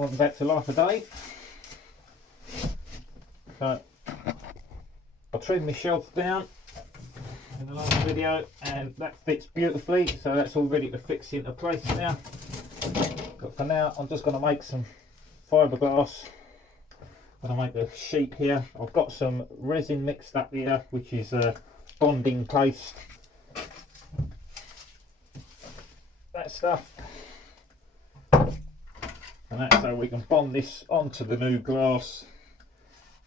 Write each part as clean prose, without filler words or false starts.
Welcome back to Life of Dave. So I trimmed my shelf down in the last video and that fits beautifully, so that's all ready to fix into place now. But for now I'm just going to make some fiberglass. I'm going to make a sheet here. I've got some resin mixed up here, which is bonding paste, that stuff. And that's so we can bond this onto the new glass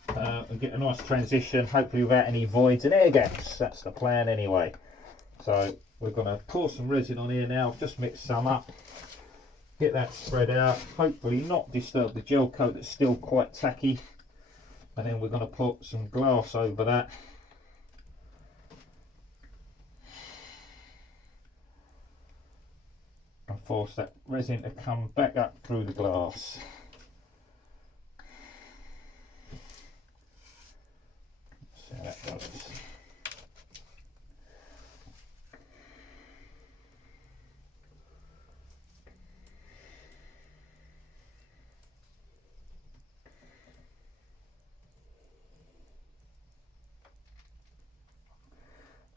and get a nice transition, hopefully without any voids and air gaps. That's the plan anyway. So we're going to pour some resin on here now. I've just mixed some up, get that spread out, hopefully not disturb the gel coat that's still quite tacky, and then we're going to put some glass over that. And force that resin to come back up through the glass. See how that goes.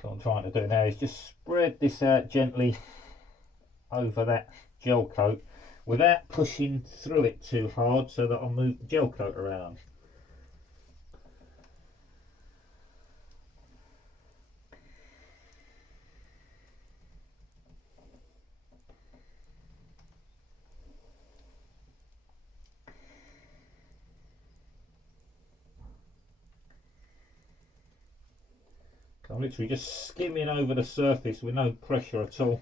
So what I'm trying to do now is just spread this out gently over that gel coat without pushing through it too hard, so that I'll move the gel coat around. So I'm literally just skimming over the surface with no pressure at all.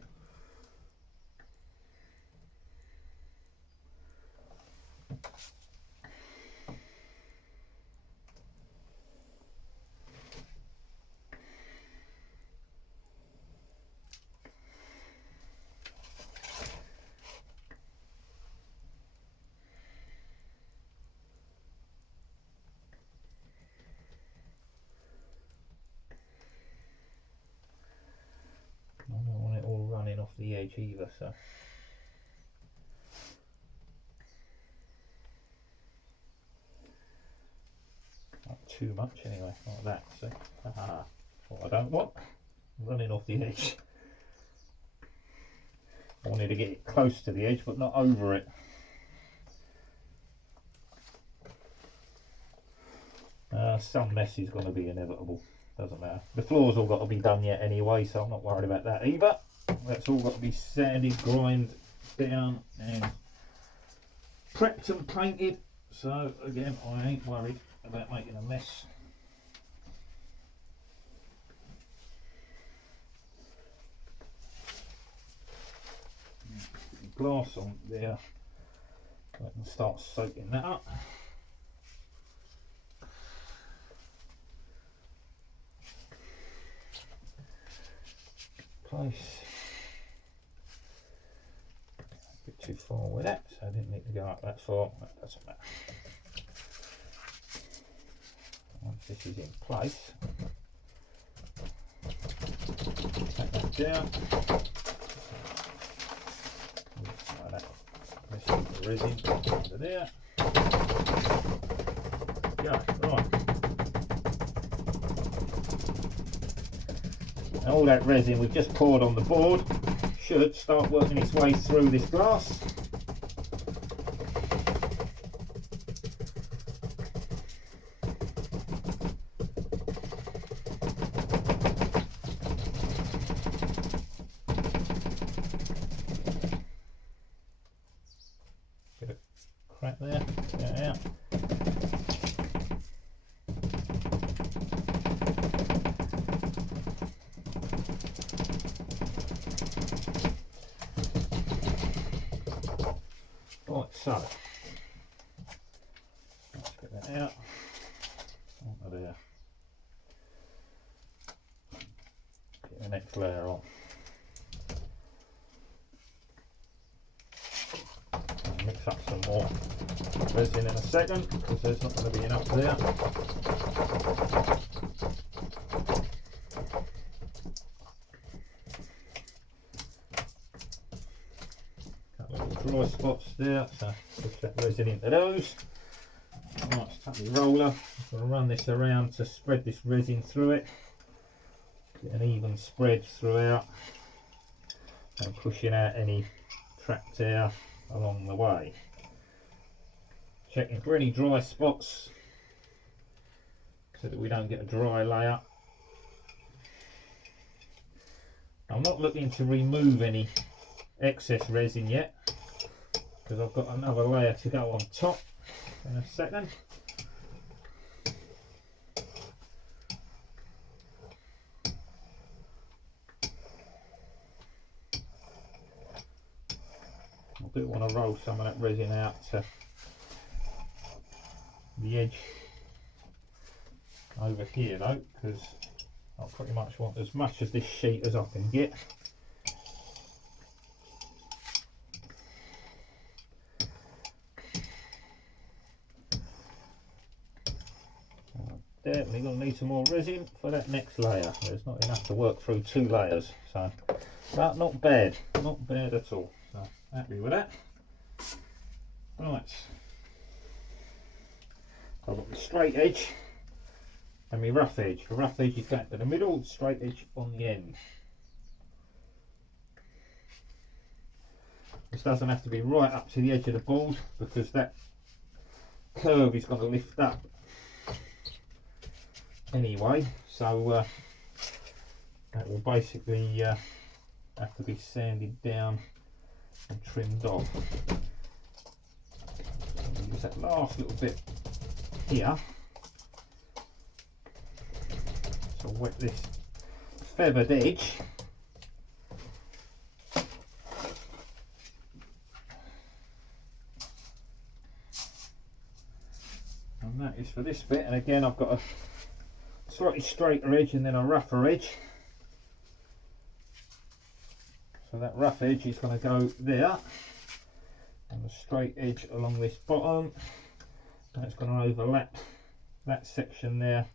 I don't want it all running off the edge either, so not too much anyway, like that. So what I don't want, running off the edge. I wanted to get it close to the edge but not over it. Some mess is going to be inevitable, doesn't matter. The floor's all got to be done yet anyway, so I'm not worried about that either. That's all got to be sanded, grind down and prepped and painted, so again I ain't worried about making a mess. Glass on there, I can start soaking that up. Place. A bit too far with that, so I didn't need to go up that far. That doesn't matter. Once this is in place, take that down. Like that. Let's put the resin under there. Yeah, right. And all that resin we've just poured on the board should start working its way through this glass. Get a crack there, get it out. Right, so let's get that out onto there. Get the next layer on. I'll mix up some more resin in a second because there's not going to be enough there. dry spots there, so push that resin into those. Right, let's take the roller. I'm going to run this around to spread this resin through it. Get an even spread throughout and pushing out any trapped air along the way. Checking for any dry spots so that we don't get a dry layer. I'm not looking to remove any excess resin yet because I've got another layer to go on top in a second. I do want to roll some of that resin out to the edge over here though, because I pretty much want as much of this sheet as I can get. Definitely going to need some more resin for that next layer. There's not enough to work through 2 layers, so but not bad at all. So happy with that. Right, I've got the straight edge and my rough edge. The rough edge is going to the middle, the straight edge on the end. This doesn't have to be right up to the edge of the board because that curve is going to lift up anyway, so that will basically have to be sanded down and trimmed off. Use that last little bit here to wet this feathered edge. And that is for this bit, and again I've got a slightly straighter edge and then a rougher edge. So that rough edge is going to go there, and the straight edge along this bottom. That's going to overlap that section there,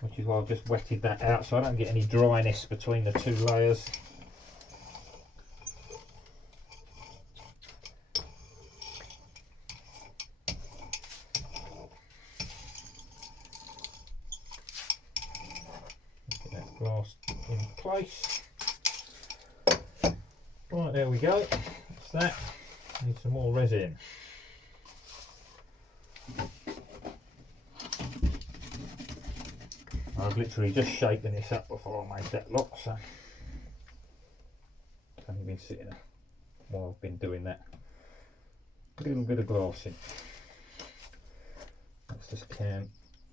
which is why I've just wetted that out so I don't get any dryness between the 2 layers. Get that glass in place. Right, there we go. That's that. Need some more resin. I've literally just shaken this up before I made that lock, so I've only been sitting there while I've been doing that. A little bit of glassing. That's just can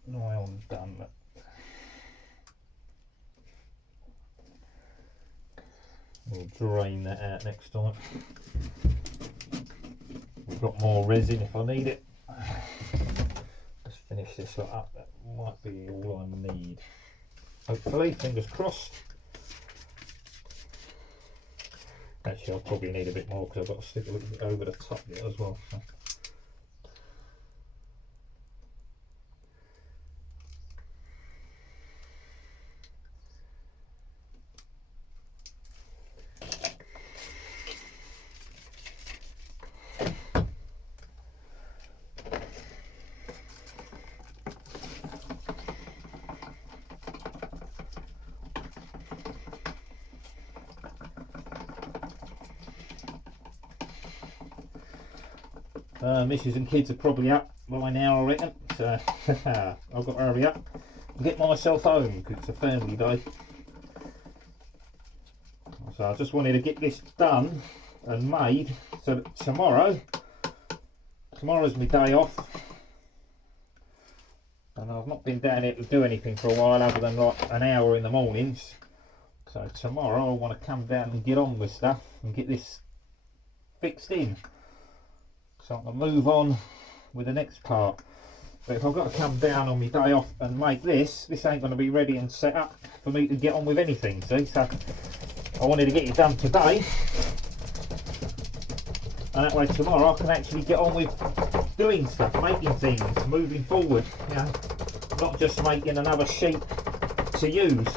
nigh on done. We'll drain that out next time. We've got more resin if I need it. Let's finish this lot up. That might be all I need. Hopefully, fingers crossed. Actually, I'll probably need a bit more because I've got to stick a little bit over the top yet as well. So. Missus and kids are probably up by now, I reckon. So I've got to hurry up and get myself home because it's a family day. So I just wanted to get this done and made so that tomorrow's my day off, and I've not been down here to do anything for a while other than like an hour in the mornings. So tomorrow I want to come down and get on with stuff and get this fixed in. So I can move on with the next part. But if I've got to come down on my day off and make this ain't going to be ready and set up for me to get on with anything, see? So I wanted to get it done today, and that way tomorrow I can actually get on with doing stuff, making things, moving forward, you know, not just making another sheet to use.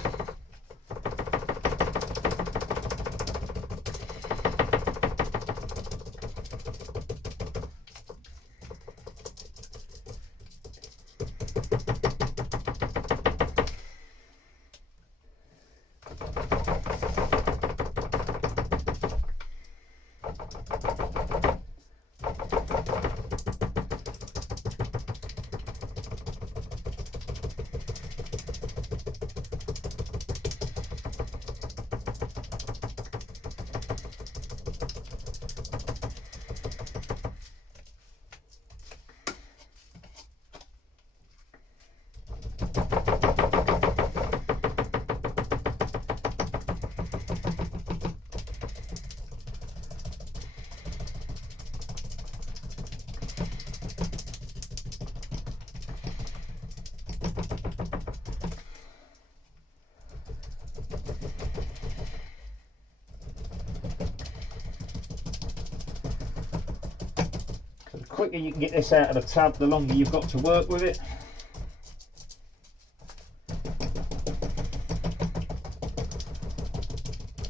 quicker you can get this out of the tub, the longer you've got to work with it.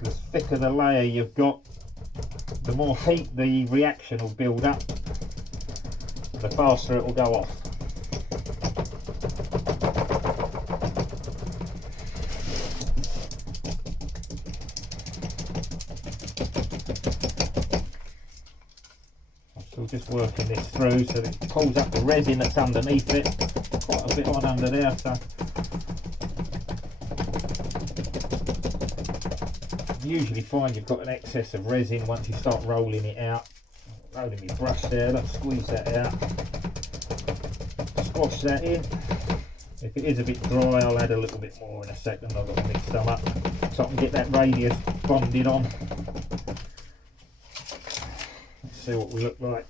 The thicker the layer you've got, the more heat the reaction will build up, the faster it will go off. I'm still just working this through so that it pulls up the resin that's underneath it. Quite a bit on under there, so you usually find you've got an excess of resin once you start rolling it out. Loading my brush there, let's squeeze that out, squash that in. If it is a bit dry, I'll add a little bit more in a second. I've got to mix some up so I can get that radius bonded on. Let's see what we look like.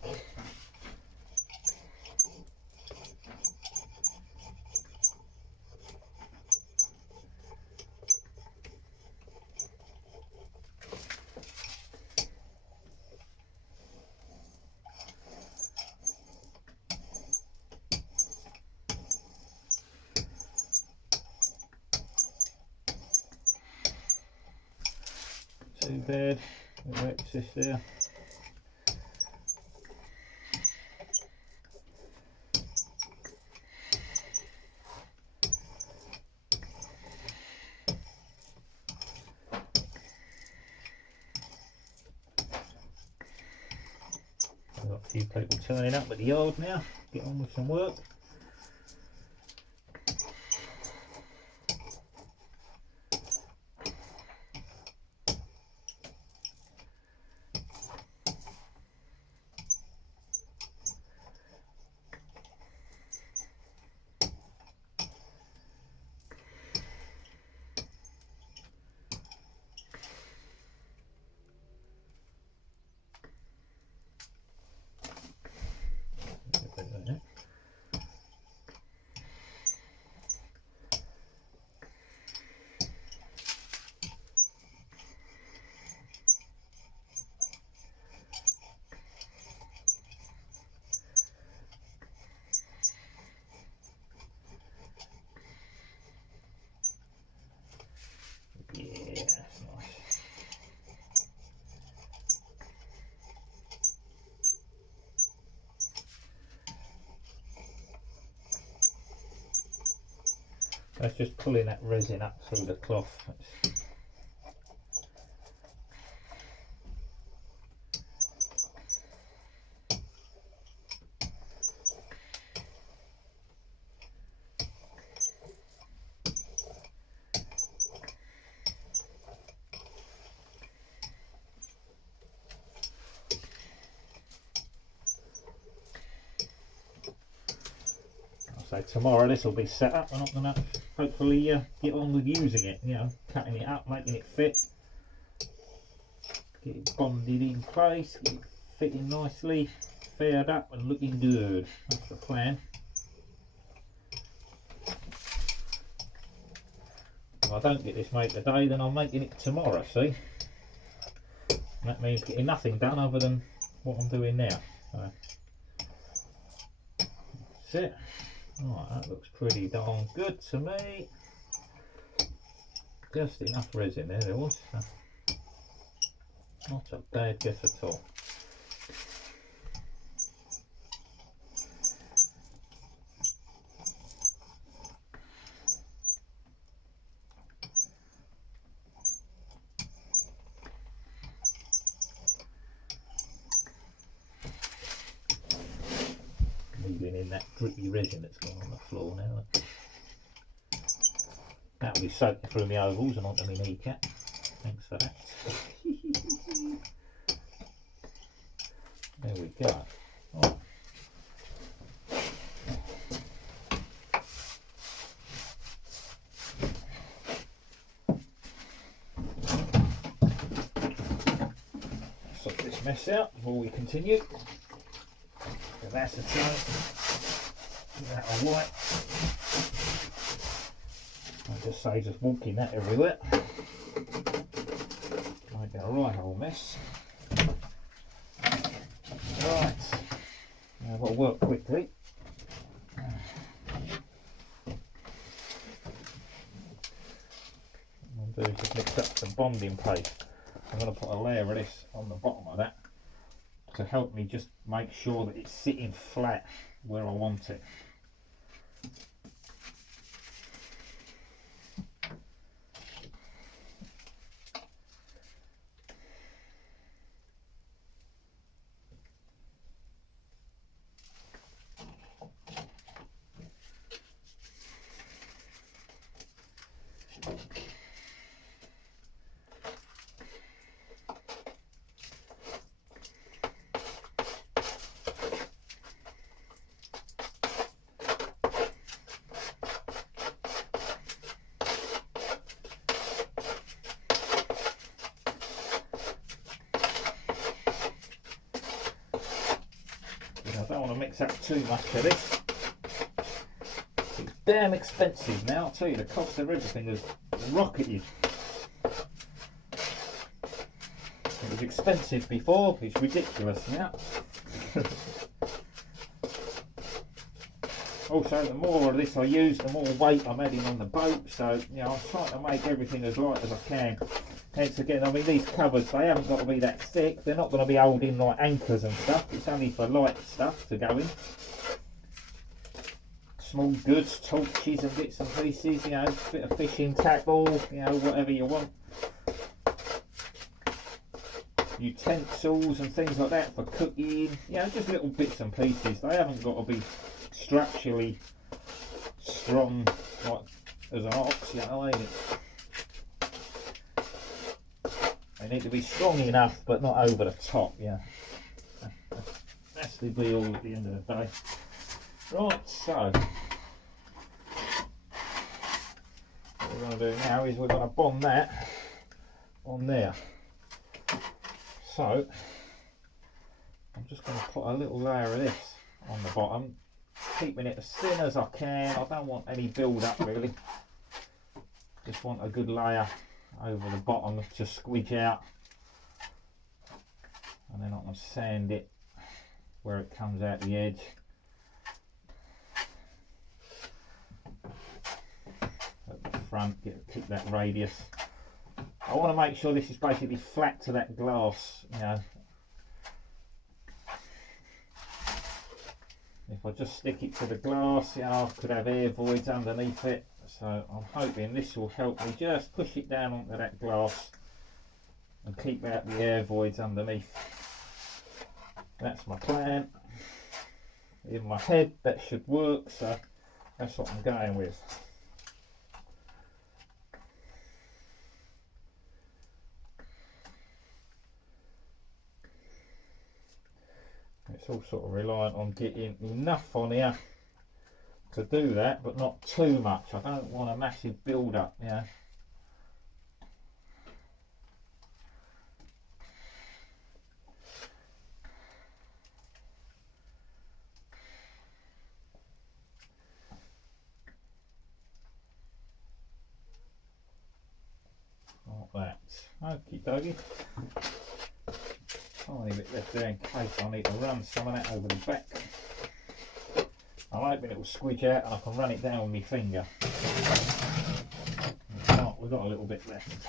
Too bad, no excess there. I've got a few people turning up at the yard now, get on with some work. That's just pulling that resin up through the cloth. So tomorrow this will be set up and I'm going to hopefully get on with using it, you know, cutting it up, making it fit, get it bonded in place, get it fitting nicely, faired up and looking good. That's the plan. If I don't get this made today, then I'm making it tomorrow, see? And that means getting nothing done other than what I'm doing now. So that's it. Right, that looks pretty darn good to me. Just enough resin there was. Not a bad guess at all. Moving in that drippy resin that's gone on the floor now. That'll be soaking through my ovals and onto my kneecap. Thanks for that. There we go. Oh. Sort this mess out before we continue. That's a time. That alright. That just saves us walking that everywhere. Make it a right old mess. Right. that'll work quickly. What I'll do is just mix up some bonding paste. I'm going to put a layer of this on the bottom of that to help me just make sure that it's sitting flat where I want it. I don't want to mix up too much of this. It's damn expensive now. I'll tell you, the cost of everything has rocketed. It was expensive before, it's ridiculous now. Also, the more of this I use, the more weight I'm adding on the boat, so you know, I'm trying to make everything as light as I can. Hence again, I mean, these covers, they haven't got to be that thick, they're not going to be holding like anchors and stuff, it's only for light stuff to go in. Small goods, torches and bits and pieces, you know, a bit of fishing tackle, you know, whatever you want. Utensils and things like that for cooking, you know, just little bits and pieces. They haven't got to be structurally strong like as an ox, you know, ain't it? They need to be strong enough but not over the top, yeah. That's the be all at the end of the day. Right, so what we're going to do now is we're going to bond that on there. So I'm just going to put a little layer of this on the bottom, keeping it as thin as I can. I don't want any build up really, just want a good layer over the bottom to squidge out, and then I can sand it where it comes out the edge. At the front, keep that radius. I want to make sure this is basically flat to that glass, you know. If I just stick it to the glass, you know, I could have air voids underneath it. So I'm hoping this will help me just push it down onto that glass and keep out the air voids underneath. That's my plan. In my head that should work, so that's what I'm going with. It's all sort of reliant on getting enough on here to do that, but not too much. I don't want a massive build up, you know. Like that. Okie dokie. Tiny bit left there in case I need to run some of that over the back. I'm hoping it will squidge out and I can run it down with my finger. Right, we've got a little bit left.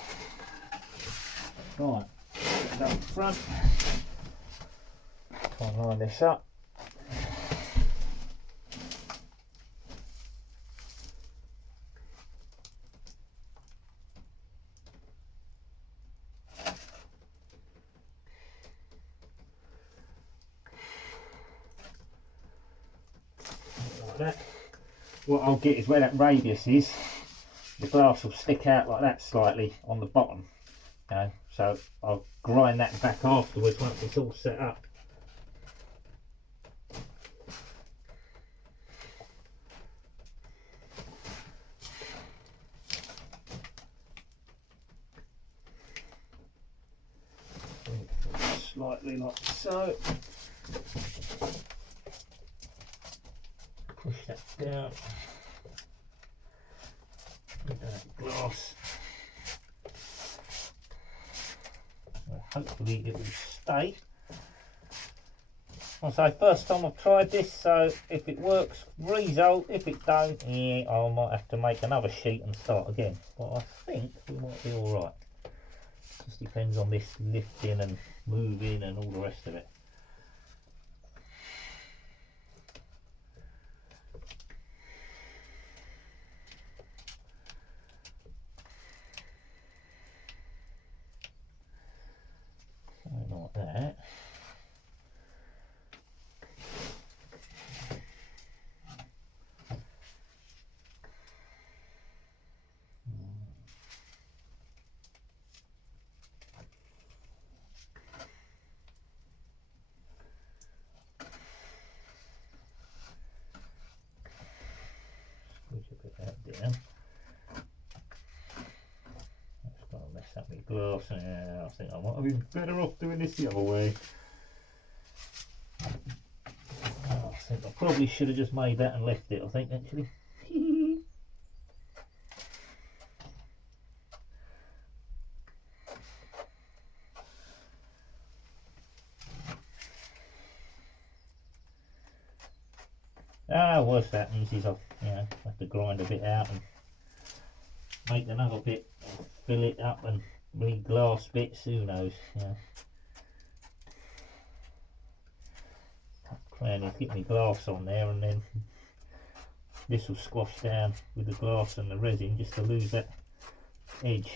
Right, get that up front. Try and line this up. That. What I'll get is where that radius is, the glass will stick out like that slightly on the bottom, you know, so I'll grind that back afterwards once it's all set up. Slightly like so. Push that down with that glass. So hopefully it will stay. I'll say first time I've tried this, so if it works, result. If it don't, yeah, I might have to make another sheet and start again. But I think we might be alright. Just depends on this lifting and moving and all the rest of it. So like that. Squeeze a bit that down. That's gonna mess up my glass. Yeah, I think I might have been better off doing this the other way. Oh, I think I probably should have just made that and left it, I think, actually. Worst happens is I have to grind a bit out and make another bit, fill it up and re-glass bits, who knows, Trying to get my glass on there, and then this will squash down with the glass and the resin just to lose that edge.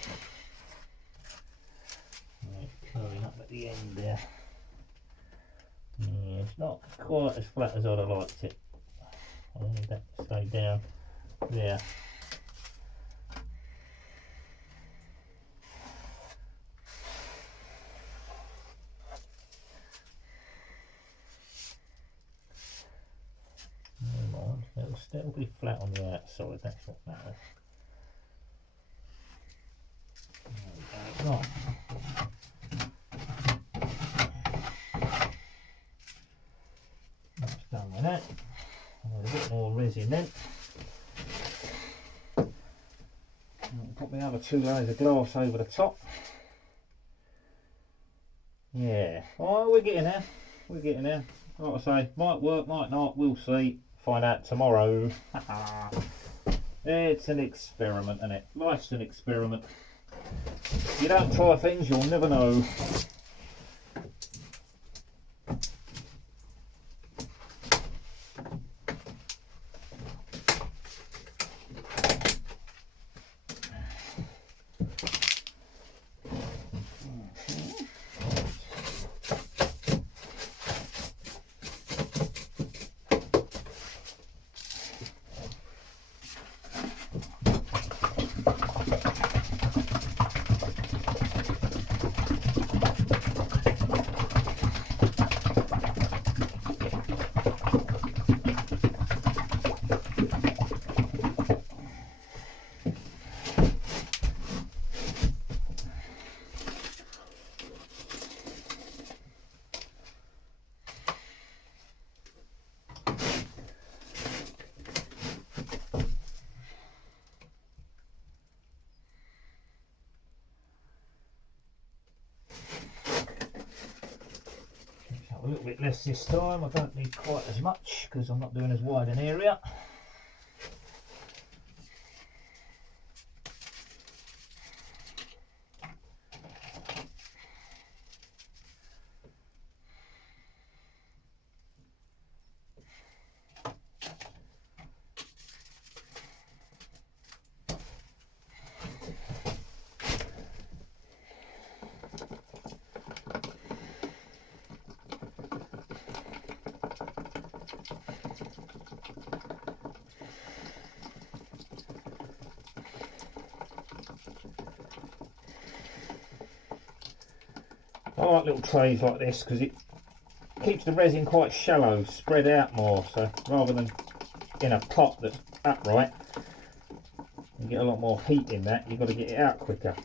Right, curling up at the end there. Yeah, it's not quite as flat as I'd have liked it. I need that to stay down there. Never mind, it'll still be flat on the outside, that's what matters. There we go. Right. That's done with that. A bit more resin then. I'll put my other 2 layers of glass over the top. Yeah, oh, we're getting there. We're getting there. Like I say, might work, might not. We'll see. Find out tomorrow. It's an experiment, isn't it? Life's an experiment. If you don't try things, you'll never know. A little bit less this time. I don't need quite as much because I'm not doing as wide an area. I like little trays like this because it keeps the resin quite shallow, spread out more, so rather than in a pot that's upright, you get a lot more heat in that. You've got to get it out quicker.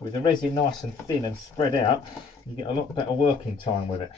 With the resin nice and thin and spread out, you get a lot better working time with it.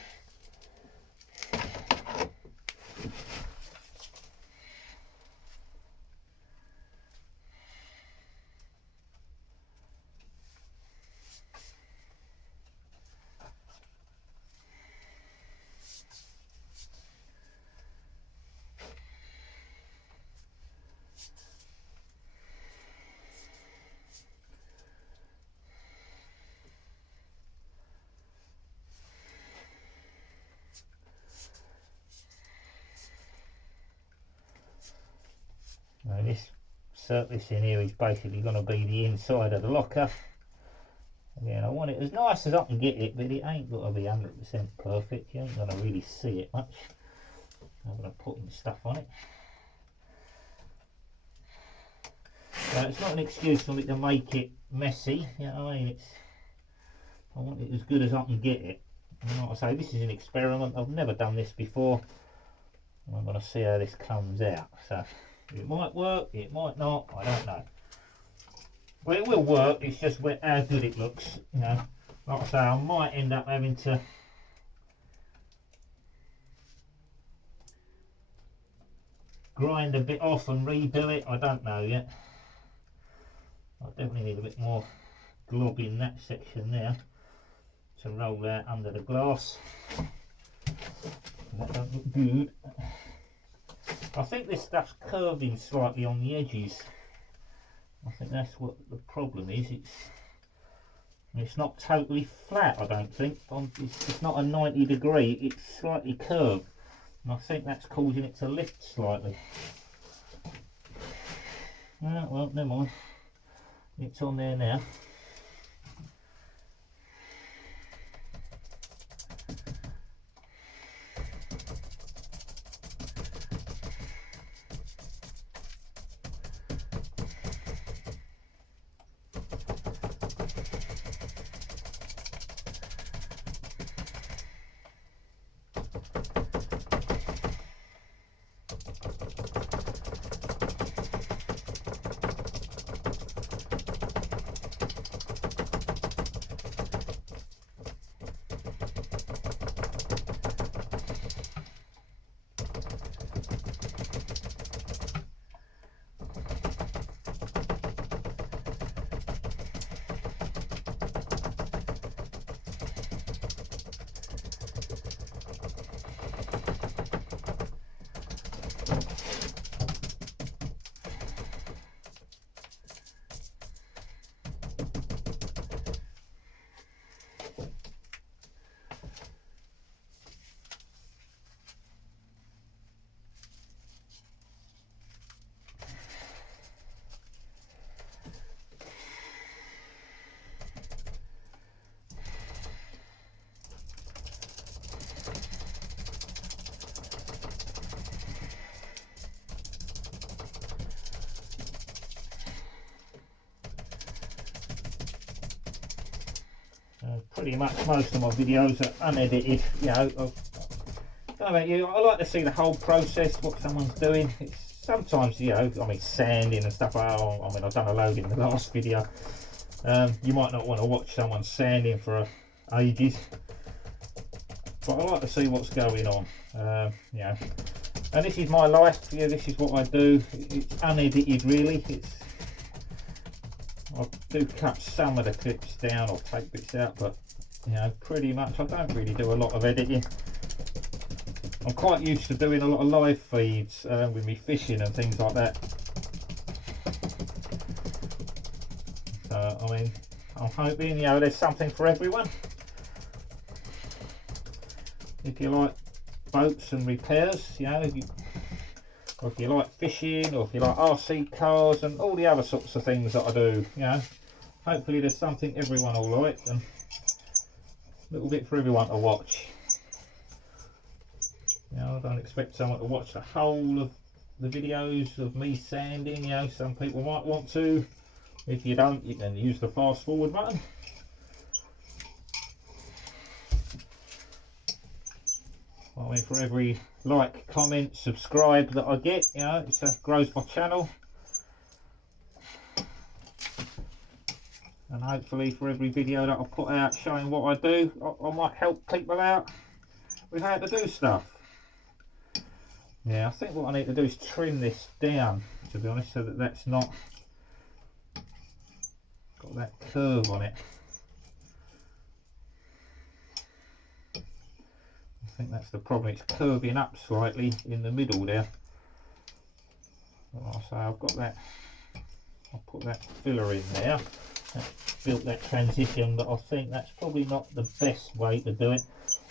Now this surface in here is basically going to be the inside of the locker. Again, I want it as nice as I can get it, but it ain't got to be 100% perfect. You ain't going to really see it much. I'm going to put in stuff on it. Now, it's not an excuse for me to make it messy, you know what I mean? I want it as good as I can get it. And like I say, this is an experiment. I've never done this before. I'm going to see how this comes out. So it might work, it might not, I don't know. But it will work, it's just how good it looks, you know. Like I say, I might end up having to grind a bit off and rebuild it, I don't know yet. I definitely need a bit more glob in that section there to roll out under the glass. That don't look good. I think this stuff's curving slightly on the edges. I think that's what the problem is. It's not totally flat, I don't think. It's not a 90 degree, it's slightly curved. And I think that's causing it to lift slightly. Well, never mind. It's on there now. Pretty much most of my videos are unedited, you know. I don't know about you, I like to see the whole process, what someone's doing. It's sometimes, you know, I mean sanding and stuff. I mean, I've done a load in the last video. You might not want to watch someone sanding for ages, but I like to see what's going on. You know, and this is my life. Yeah, this is what I do. It's unedited, really. I do cut some of the clips down or take bits out, but you know, pretty much I don't really do a lot of editing. I'm quite used to doing a lot of live feeds with me fishing and things like that. So I mean, I'm hoping, you know, there's something for everyone. If you like boats and repairs, you know, or if you like fishing, or if you like RC cars and all the other sorts of things that I do, you know, hopefully there's something everyone will like and a little bit for everyone to watch. You know, I don't expect someone to watch the whole of the videos of me sanding. You know, some people might want to. If you don't, you can use the fast forward button. I mean, for every like, comment, subscribe that I get, you know, it grows my channel. And hopefully for every video that I put out showing what I do, I might help people out with how to do stuff. Yeah, I think what I need to do is trim this down, to be honest, so that that's not got that curve on it. I think that's the problem, it's curving up slightly in the middle there. Like I say, I've got that, I'll put that filler in there. That built that transition, but I think that's probably not the best way to do it.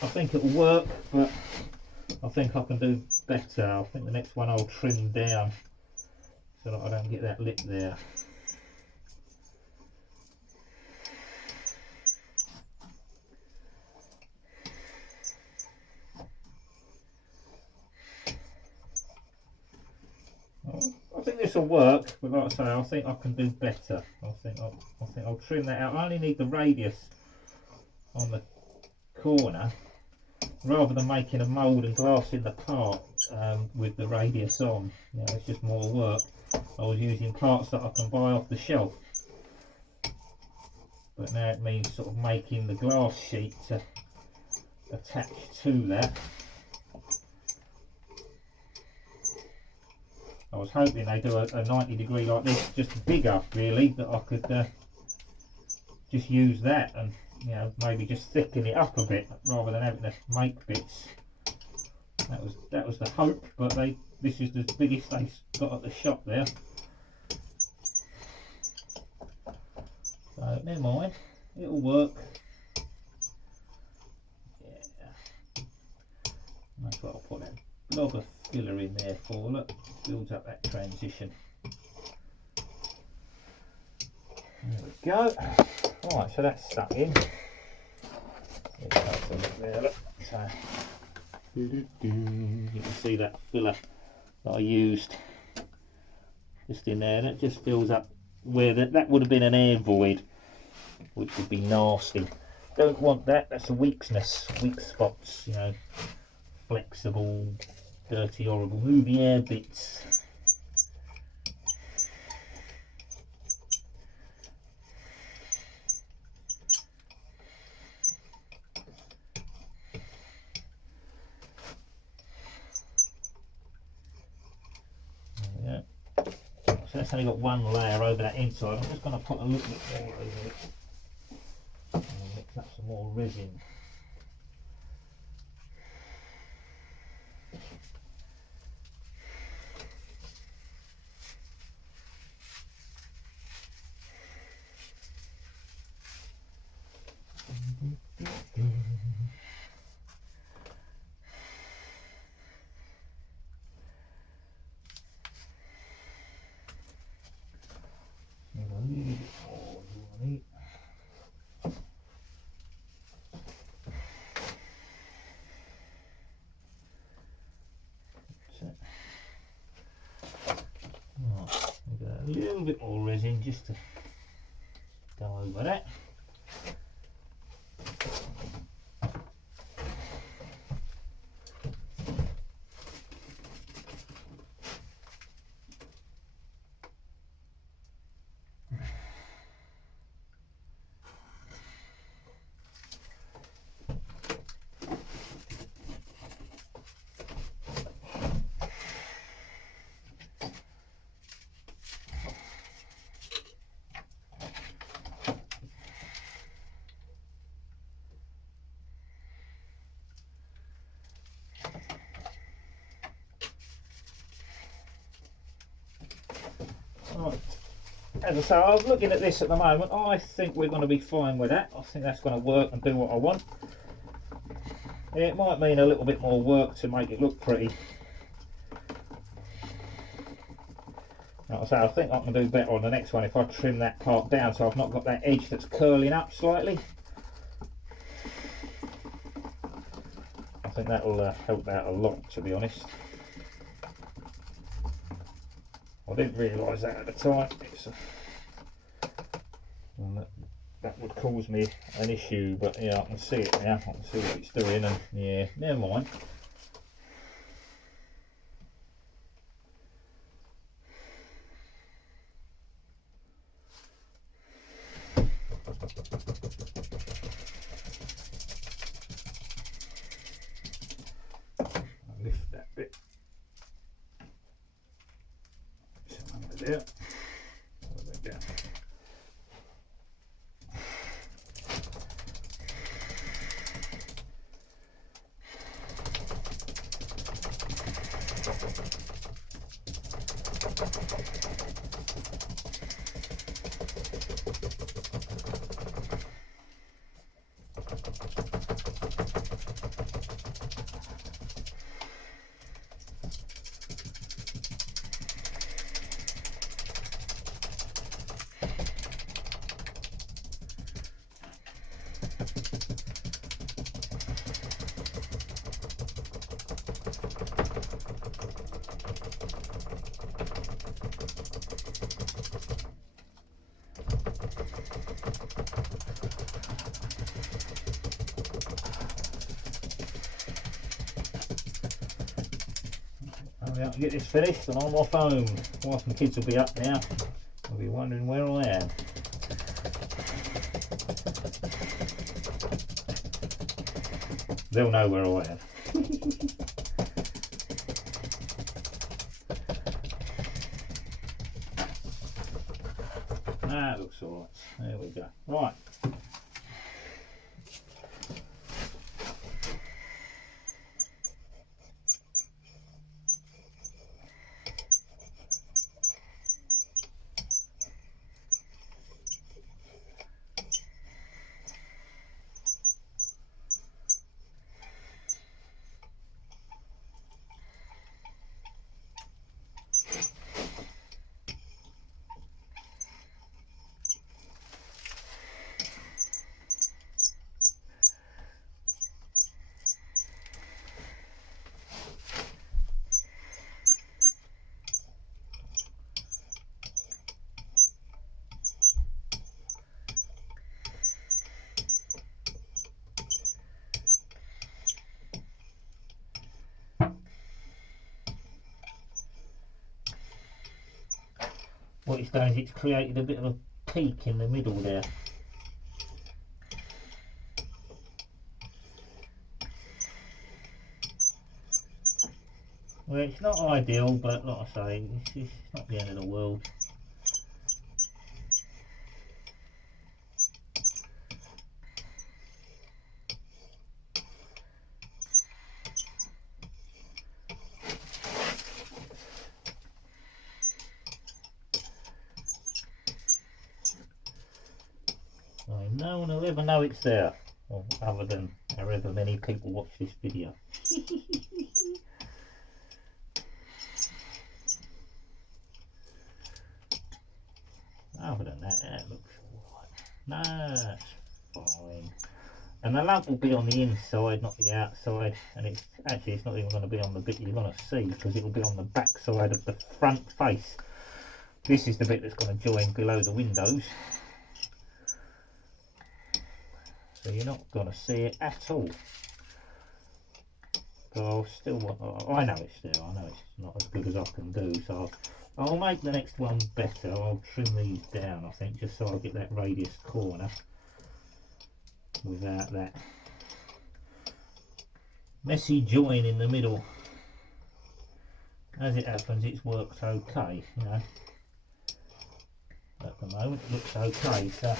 I think it'll work, but I think I can do better. I think the next one I'll trim down so that I don't get that lip there. I think this will work, but like I say, I think I can do better. I think I'll trim that out. I only need the radius on the corner, rather than making a mould and glassing the part with the radius on. You know, it's just more work. I was using parts that I can buy off the shelf, but now it means sort of making the glass sheet to attach to that. I was hoping they do a 90-degree like this, just bigger really, that I could just use that and, you know, maybe just thicken it up a bit rather than having to make bits. That was the hope, but this is the biggest they got at the shop there. So never mind, it'll work. Yeah, that's what I'll put that blob of filler in there for. Look, builds up that transition. There we go. Right, so that's stuck in. There, look. So you can see that filler that I used just in there. That just fills up where that would have been an air void, which would be nasty. Don't want that. That's a weakness, weak spots. You know, flexible, dirty, horrible movie air bits. Yeah. So that's only got one layer over that inside. I'm just going to put a little bit more over it and mix up some more resin. A little bit more resin just to go over that. Right. As I say, I was looking at this at the moment. I think we're going to be fine with that. I think that's going to work and do what I want. It might mean a little bit more work to make it look pretty. Like I say, I think I can do better on the next one if I trim that part down so I've not got that edge that's curling up slightly. I think that will help out a lot, to be honest. I didn't realise that at the time. That would cause me an issue, but yeah, I can see it now. I can see what it's doing, and yeah, never mind. I'll lift that bit. There. Down. Hurry up and get this finished and I'm off home. Wife and kids will be up now. They'll be wondering where I am. They'll know where I am. That looks alright. There we go. Right. What it's done is it's created a bit of a peak in the middle there. Well, it's not ideal, but like I say, it's not the end of the world. No one will ever know it's there, well, other than however many people watch this video. Other than that, that looks alright. No, that's fine. And the lump will be on the inside, not the outside. And it's not even going to be on the bit you're going to see, because it will be on the back side of the front face. This is the bit that's going to join below the windows. So you're not going to see it at all. But I'll still want, I know it's there, I know it's not as good as I can do, so I'll make the next one better. I'll trim these down, I think, just so I get that radius corner without that messy join in the middle. As it happens, it's worked okay, you know. At the moment it looks okay, so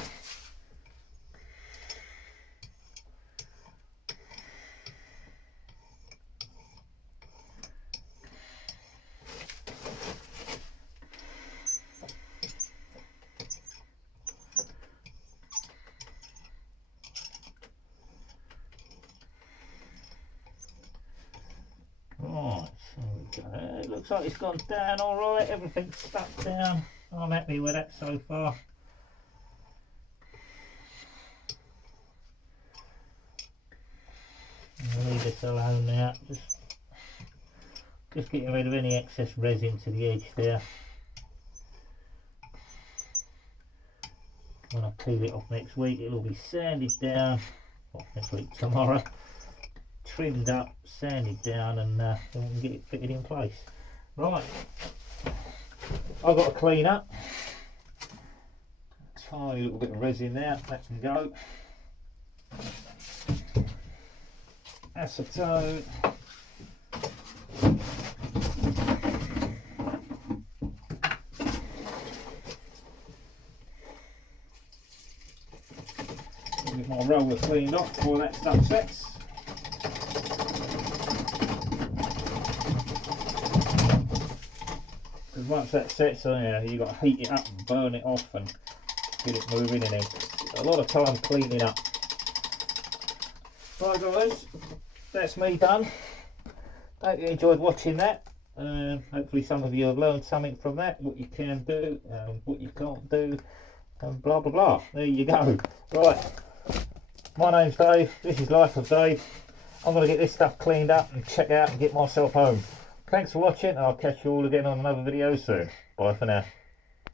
it looks like it's gone down alright, everything's stuck down. I'm happy with that so far. I'll leave this alone now, just getting rid of any excess resin to the edge there. When I peel it off next week, it'll be sanded down, well, next week, tomorrow, trimmed up, sanded down, and then we can get it fitted in place. Right, I've got to clean up. Tiny little bit of resin there, that can go. Acetone. Get my roller cleaned off before that stuff sets. Because once that sets, you've got to heat it up and burn it off and get it moving, and then a lot of time cleaning up. Right guys, that's me done. Hope you enjoyed watching that. Hopefully some of you have learned something from that, what you can do, what you can't do, and blah blah blah. There you go. Right, my name's Dave, this is Life of Dave. I'm going to get this stuff cleaned up and check out and get myself home. Thanks for watching, and I'll catch you all again on another video soon. Bye for now.